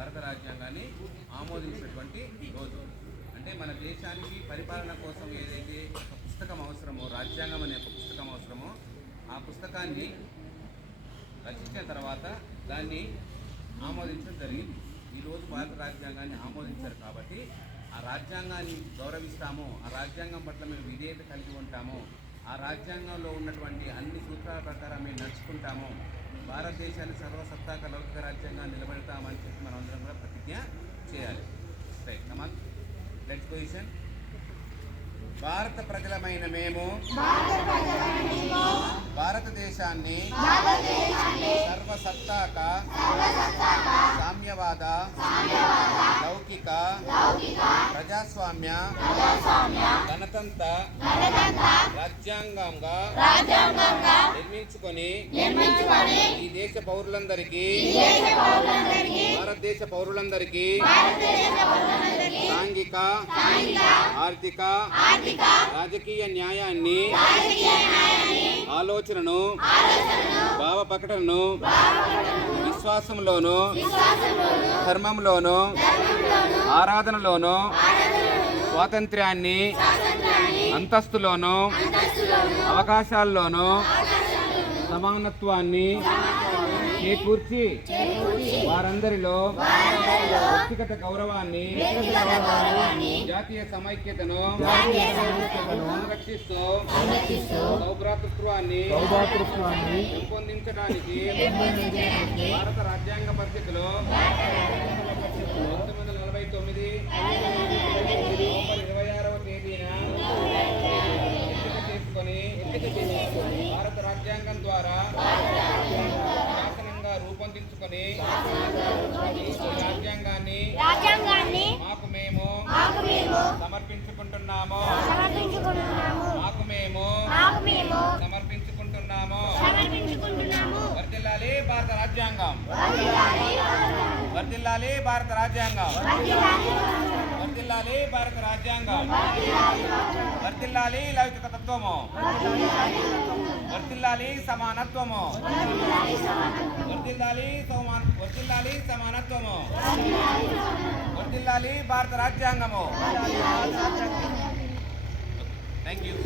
భారత రాజ్యాంగాన్ని ఆమోదించినటువంటి రోజు. అంటే మన దేశానికి పరిపాలన కోసం ఏదైతే ఒక పుస్తకం అవసరమో రాజ్యాంగం అనే ఒక పుస్తకం అవసరమో ఆ పుస్తకాన్ని రచించిన తర్వాత దాన్ని ఆమోదించడం జరిగింది. ఈరోజు భారత రాజ్యాంగాన్ని ఆమోదించారు కాబట్టి ఆ రాజ్యాంగాన్ని గౌరవిస్తాము ఆ రాజ్యాంగం పట్ల మేము విధేయత కలిగి ఉంటాము ఆ రాజ్యాంగంలో ఉన్నటువంటి అన్ని సూత్రాల ప్రకారం మేము నడుచుకుంటాము భారతదేశాన్ని సర్వసత్తాక లౌకిక రాజ్యాంగాన్ని నిలబెడతామని చెప్పి మనం అందరం కూడా ప్రతిజ్ఞ చేయాలి. రైట్ కమాన్ లెట్స్ పొజిషన్ భారత ప్రజలమైన మేము భారతదేశాన్ని సర్వసత్తాక సామ్యవాద లౌకిక ప్రజాస్వామ్య గణతంత్ర రాజ్యాంగంగా నిర్మించుకొని ఈ దేశ పౌరులందరికీ భారతదేశ పౌరులందరికీ సాంఘిక ఆర్థిక రాజకీయ న్యాయాన్ని ఆలోచనను భావ ప్రకటనను విశ్వాసంలోను ధర్మంలోను ఆరాధనలోను స్వాతంత్ర్యాన్ని అంతస్తులోను అవకాశాల్లోనూ సమానత్వాన్ని చేకూర్చి వారందరిలో వ్యక్తిగత గౌరవాన్ని జాతీయ సమైక్యతను సంరక్షిస్తూ సౌభ్రాతృత్వాన్ని సౌభాతృత్వాన్ని పెంపొందించడానికి భారత రాజ్యాంగ పరిస్థితిలో తొమ్మిది. నవంబర్ ఇరవై ఆరవ తేదీన ఎంపిక చేసుకొని భారత రాజ్యాంగం ద్వారా శాసనంగా రూపొందించుకొని రాజ్యాంగాన్ని మాకు మేము సమర్పించుకుంటున్నాము. మాకు మేము సమర్పించుకుంటున్నాము. వర్దిల్లాలి భారత రాజ్యాంగం. వర్దిల్లాలి భారత రాజ్యాంగం. వర్దిల్లాలి భారత రాజ్యాంగం. వర్దిల్లాలి లౌకిక తత్వము. వర్దిల్లాలి సమానత్వము. వర్దిల్లాలి సమాన వర్దిల్లాలి సమానత్వము. వర్దిల్లాలి భారత రాజ్యాంగము. Thank you